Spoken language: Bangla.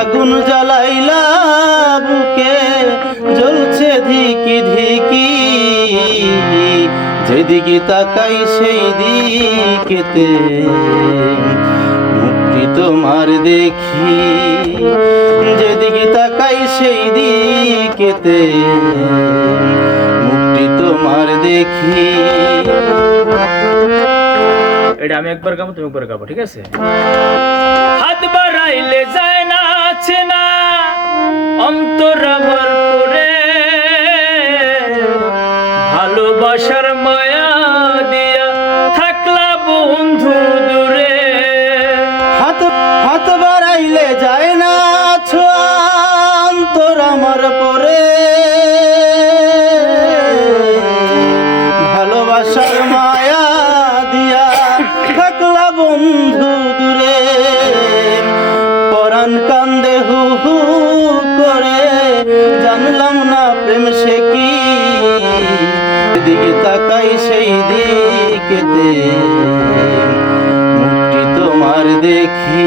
আগুন জ্বালাইলা বুকে জ্বলছে ধিকি ধিকি, যেদিকে তাকাই সেই দিকেতে মুক্তি তোমার দেখি, যেদিকে তাকাই সেই দিকেতে মুক্তি তোমার দেখি। এটা আমি একবার গাবো, তুমি একবার গাবো, ঠিক আছে? হাত বাড়াইলে যায় না আছে না অন্তর আমার পরে, ভালোবাসার মায়া দিয়া থাকলা বন্ধু দূরে। হাত বাড়াইলে যায় না আছো অন্তর আমার পরে, ভালোবাসার মায়া দিয়া থাকলা বন্ধু দূরে। পরাণ কান্দে হু হু করে, জানলাম না প্রেম সে কি, দিকে তাকাই সেই দিকেতে মুক্তি তোমার দেখি।